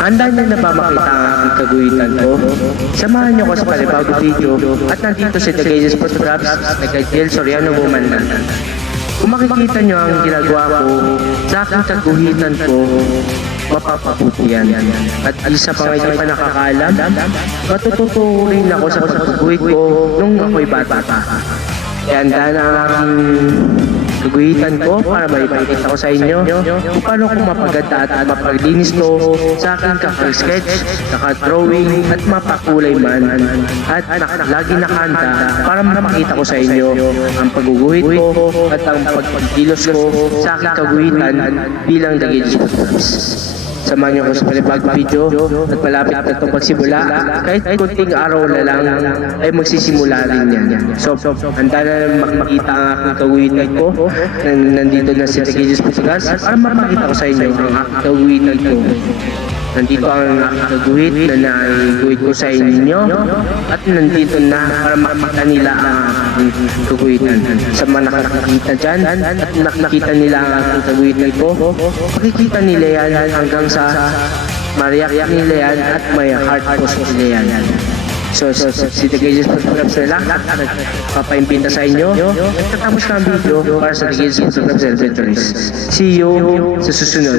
Handa niyo na ba makita ang aking kaguhitan ko? Samahan niyo ko sa panibagong video at nandito si The Gayest Photographs na kay Jill Soriano Woman na. Kung makikita niyo ang ginagawa ko sa aking kaguhitan ko, mapapabuti yan. At isa pa nga hindi pa nakakaalam, matututo rin ako sa pagguhit ko nung ako'y bata pa. Kaya handa na ang aking kaguhitan ko para maipakita ko sa inyo kung paano ko mapaganda at mapaglinis to sa aking kaka-sketch, kaka-drawing at mapakulay man at lagi nakahanda para mapakita ko sa inyo ang pagguguhit ko at ang pagkilos ko sa aking kaguhitan bilang The Gayest Photographs. Samahan niyo ko sa panibagong video at malapit na itong magsimula. Kahit kunting araw na lang ay magsisimula rin yan. So, handa na makita ang aking kaguhitan ko. Nandito na si The Gayest Photographs para mapakita ko sa inyo ang aking kaguhitan ko. Nandito ang aking kaguhit na naiguhit ko sa inyo at nandito na para makita nila ang aking kaguhitan. Sa mga nakakita dyan at nakita nila ang aking kaguhitan ko, makikita nila yan hanggang sa mariyak nila yan at may heart post nila yan. So, si The Gayest Photographs na lang at papaimbita sa inyo. Tatapos na ang video para sa The Gayest Photographs Adventures. See you sa susunod.